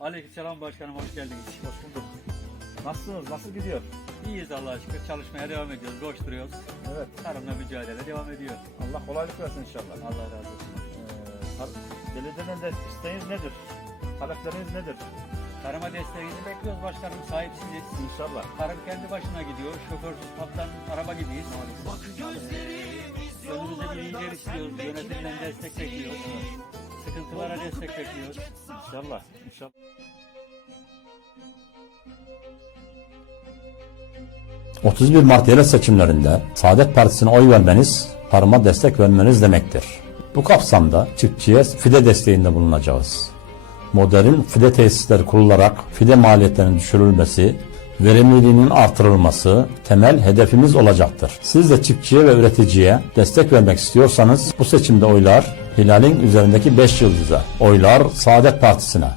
Aleykümselam başkanım hoş geldiniz. Hoş bulduk. Nasılsınız? Nasıl gidiyor? İyiyiz Allah'a şükür. Çalışmaya devam ediyoruz. Koşturuyoruz. Evet. Tarımla mücadele devam ediyor. Allah kolaylık versin inşallah. Allah razı olsun. Ee, tar- belediyeden de isteğiniz nedir? Talepleriniz nedir? Tarıma desteğinizi bekliyoruz başkanım. Sahipsiziz. İnşallah. Tarım kendi başına gidiyor. Şoförsüz kaptan araba gibiyiz. Önümüzde bir lider istiyoruz. Yönetimden destek bekliyoruz. Destek bekliyoruz. İnşallah. İnşallah. ...31 Mart yerel seçimlerinde Saadet Partisi'ne oy vermeniz... ...tarıma destek vermeniz demektir. Bu kapsamda çiftçiye fide desteğinde bulunacağız. Modern fide tesisleri kurularak fide maliyetlerinin düşürülmesi, verimliliğinin artırılması temel hedefimiz olacaktır. Siz de çiftçiye ve üreticiye destek vermek istiyorsanız bu seçimde oylar Hilal'in üzerindeki 5 yıldıza, oylar Saadet Partisi'ne.